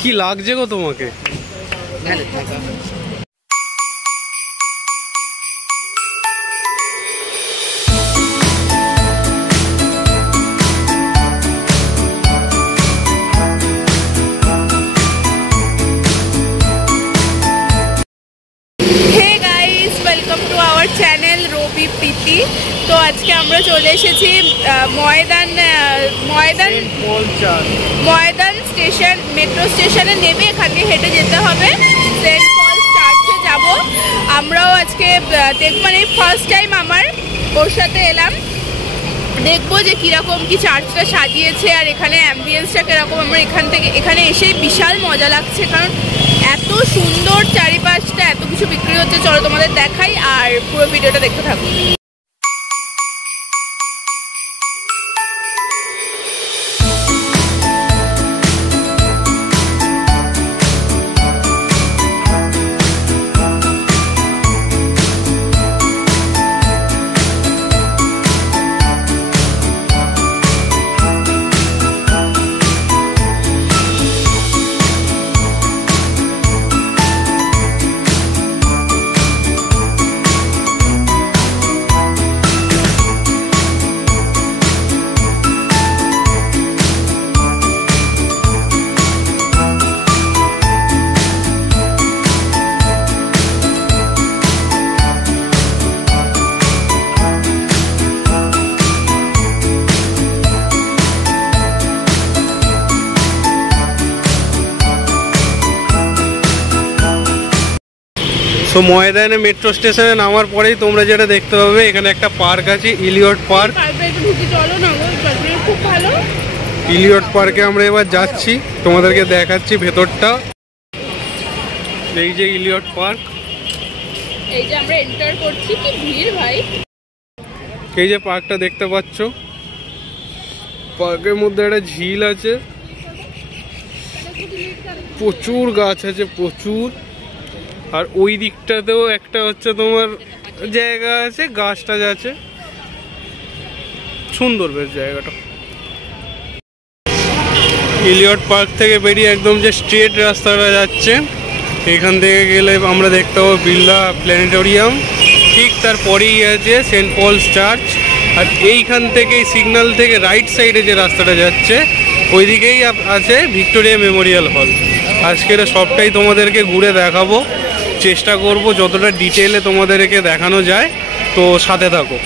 কি লাগছে গো তোমাকে? তো আজকে আমরা চলে এসেছি ময়দান স্টেশন, মেট্রো স্টেশনে নেমে এখানে হেঁটে যেতে হবে সেন্ট পলস চার্চে যাব। আমরাও আজকে দেখব, মানে ফার্স্ট টাইম আমার ওর সাথে এলাম, দেখবো যে কিরকম কি চার্চটা সাজিয়েছে আর এখানে অ্যাম্বিয়েন্সটা কিরকম। আমার এখানে এসেই বিশাল মজা লাগছে, কারণ এত সুন্দর চারিপাশটা, এত কিছু বিক্রি হচ্ছে। চলো তোমাদের দেখাই আর পুরো ভিডিওটা দেখতে থাকো। তো ময়দানে মেট্রো স্টেশনে নামার পরেই তোমরা যেটা দেখতে পাবে, এখানে একটা পার্ক আছে, ইলিয়ট পার্ক। ইলিয়ট পার্কে আমরা এবার যাচ্ছি, তোমাদেরকে দেখাচ্ছি ভেতরটা। এই যে ইলিয়ট পার্ক, এই যে আমরা এন্টার করছি, কি ভিড় ভাই। এই যে পার্কটা দেখতে পাচ্ছ, পার্কের মধ্যে একটা ঝিল আছে, প্রচুর গাছ আছে, প্রচুর। আর ওই দিকটাতেও একটা হচ্ছে তোমার জায়গা আছে, গাছ টাছ আছে, সুন্দর বেশ জায়গাটা। ইলিয়ট পার্ক থেকে বেরিয়ে একদম যে স্ট্রেট রাস্তাটা যাচ্ছে, এখান থেকে গেলে আমরা দেখতে পাবো বিড়লা প্ল্যানেটোরিয়াম, ঠিক তারপরেই আছে সেন্ট পলস চার্চ। আর এইখান থেকে সিগন্যাল থেকে রাইট সাইডে যে রাস্তাটা যাচ্ছে, ওইদিকেই আছে ভিক্টোরিয়া মেমোরিয়াল হল। আজকের সবটাই তোমাদেরকে ঘুরে দেখাবো, চেষ্টা করব যতটা ডিটেলে তোমাদেরকে দেখানো যায়, তো সাথে থাকো।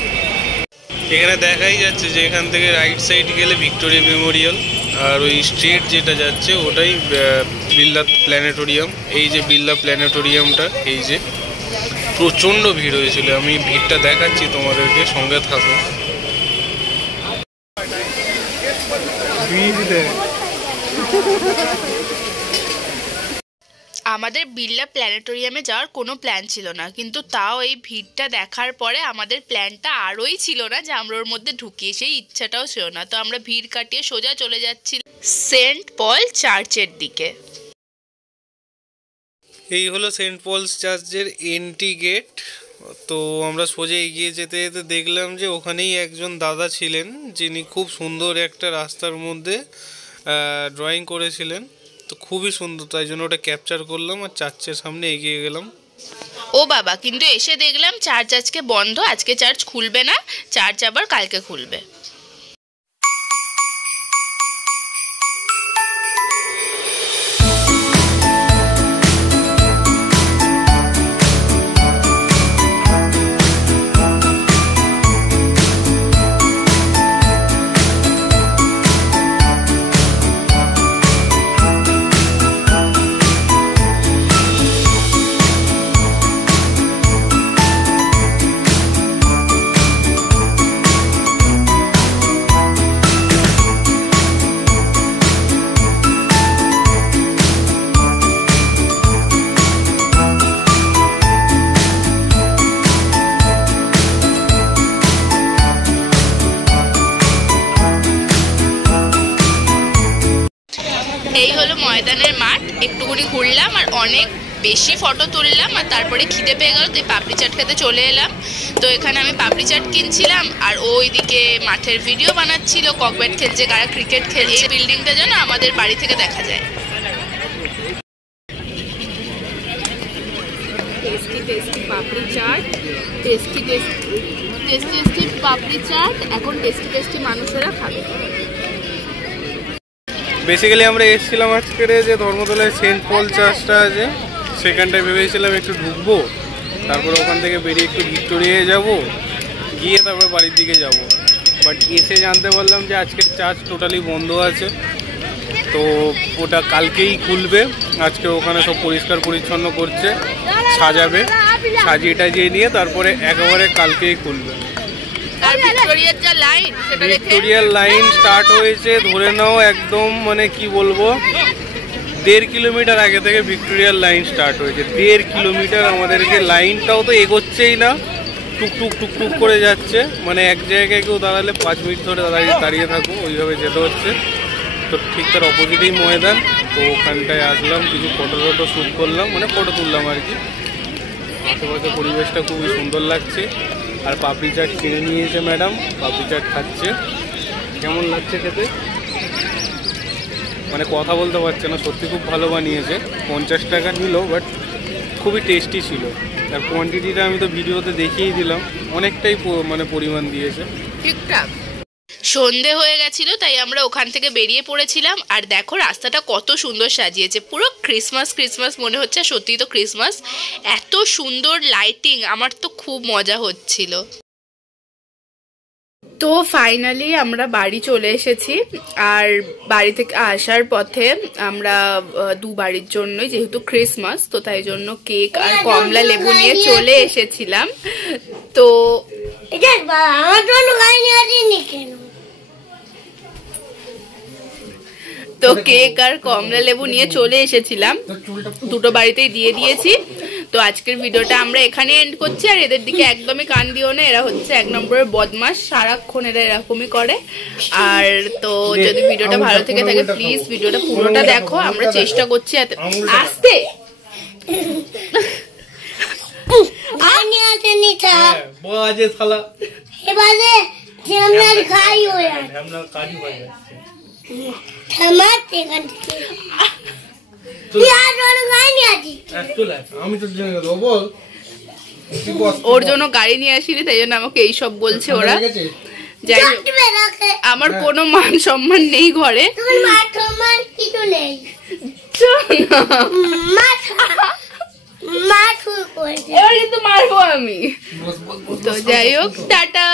এখানে দেখাই যাচ্ছে যে এখান থেকে রাইট সাইড গেলে ভিক্টোরিয়া মেমোরিয়াল, আর ওই স্ট্রেট যেটা যাচ্ছে ওটাই বিড়লা প্ল্যানেটোরিয়াম। এই যে বিড়লা প্ল্যানেটোরিয়ামটা, এই যে প্রচণ্ড ভিড় হয়েছিল, আমি ভিড়টা দেখাচ্ছি তোমাদেরকে, সঙ্গে থাকো। আমাদের বিড়লা প্ল্যানেটোরিয়ামে যাওয়ার কোনো প্ল্যান ছিল না, কিন্তু তাও এই ভিড়টা দেখার পরে আমাদের প্ল্যানটা আরোই ছিল না যে আমরা ওর মধ্যে ঢুকিয়ে, সেই ইচ্ছাটাও ছিল না। তো আমরা ভিড় কাটিয়ে সোজা চলে যাচ্ছি সেন্ট পল চার্চের দিকে। এই হলো সেন্ট পলস চার্চের এন্ট্রি গেট। তো আমরা সোজা এগিয়ে যেতে যেতে দেখলাম যে ওখানেই একজন দাদা ছিলেন, যিনি খুব সুন্দর একটা রাস্তার মধ্যে ড্রয়িং করেছিলেন। তো খুবই সুন্দর, তাই জন্য ওটা ক্যাপচার করলাম আর চার্চের সামনে এগিয়ে গেলাম। ও বাবা, কিন্তু এসে দেখলাম চার্চ আজকে বন্ধ, আজকে চার্চ খুলবে না, চার্চ আবার কালকে খুলবে। এই হলো ময়দানের মাঠ, একটুখানি ঘুরলাম আর অনেক বেশি ফটো তুললাম, আর তারপরে খিদে পেয়ে গেল, তাই পাপড়ি চাট খেতে চলে এলাম। তো এখানে আমি পাপড়ি চাট কিনছিলাম আর ওইদিকে মাঠের ভিডিও বানাচ্ছিল, ককব্যাট খেলছে, কারা ক্রিকেট খেলছে। বিল্ডিংটা যেন আমাদের বাড়ি থেকে দেখা যায়। টেস্টি পাপড়ি চাট, টেস্টি পাপড়ি চাট এখন টেস্টি মানুষেরা খাবে। বেসিক্যালি আমরা এসেছিলাম আজকের যে ধর্মতলায় সেন্ট পল চার্চটা আছে, সেখানটায় ভেবেছিলাম একটু ঢুকবো, তারপরে ওখান থেকে বেরিয়ে একটু ভিক্টোরিয়ায় যাব, গিয়ে তারপর বাড়ির দিকে যাব। বাট এসে জানতে পারলাম যে আজকের চার্চ টোটালি বন্ধ আছে, তো ওটা কালকেই খুলবে। আজকে ওখানে সব পরিষ্কার পরিচ্ছন্ন করছে, সাজাবে, সাজিয়ে টাজিয়ে নিয়ে তারপরে একেবারে কালকেই খুলবে। ভিক্টোরিয়ার লাইন স্টার্ট হয়েছে ধরে নাও একদম, মানে কি বলবো, 1.5 কিলোমিটার আগে থেকে ভিক্টোরিয়ার লাইন স্টার্ট হয়েছে। 1.5 কিলোমিটার আমাদেরকে, লাইনটাও তো এগোচ্ছেই না, টুকটুক করে যাচ্ছে। মানে এক জায়গায় কেউ দাঁড়ালে 5 মিনিট ধরে দাঁড়িয়ে থাকবো, ওইভাবে যেতে হচ্ছে। তো ঠিক তার অপোজিটেই ময়দান, তো ওখানটায় আসলাম, কিছু ফটো শ্যুট করলাম, মানে ফটো তুললাম আর কি। আশেপাশে পরিবেশটা খুবই সুন্দর লাগছে। আর পাপড়ি চাট কিনে নিয়েছে ম্যাডাম, পাপড়ি চাট খাচ্ছে। কেমন লাগছে খেতে? মানে কথা বলতে পারছে না, সত্যি খুব ভালো বানিয়েছে। 50 টাকা নিল, বাট খুবই টেস্টি ছিল। আর কোয়ান্টিটিটা আমি তো ভিডিওতে দেখিয়েই দিলাম, অনেকটাই মানে পরিমাণ দিয়েছে, ঠিকঠাক। সন্ধে হয়ে গেছিল, তাই আমরা ওখান থেকে বেরিয়ে পড়েছিলাম। আর দেখো রাস্তাটা কত সুন্দর সাজিয়েছে, পুরো ক্রিসমাস মনে হচ্ছে। সত্যিই তো ক্রিসমাস, এত সুন্দর লাইটিং, আমার তো খুব মজা হচ্ছিল। তো ফাইনালি আমরা বাড়ি চলে এসেছি। আর বাড়ি থেকে আসার পথে আমরা বাড়ির জন্যই, যেহেতু ক্রিসমাস, তো তাই জন্য কেক আর কমলা লেবু নিয়ে চলে এসেছিলাম। তো কেক আর কমলা লেবু নিয়ে চলে এসেছিলাম, দুটো বাড়িতেই দিয়ে দিয়েছি। তো আজকের ভিডিওটা আমরা এখানে এন্ড করছি। আর এদের দিকে একদমই কান দিও না, এরা হচ্ছে 1 নম্বরের বদমাস, সারাক্ষণ এরা এরকমই করে। আর তো যদি ভিডিওটা ভালো থেকে থাকে প্লিজ ভিডিওটা পুরোটা দেখো। আমরা চেষ্টা করছি আসতে ওর জন্য গাড়ি নিয়ে আসিনি, তাই জন্য আমাকে এইসব বলছে ওরা। যাই হোক, আমার কোনো মান সম্মান নেই ঘরে, এবার কিন্তু মারবো আমি। তো যাই হোক, টাটা।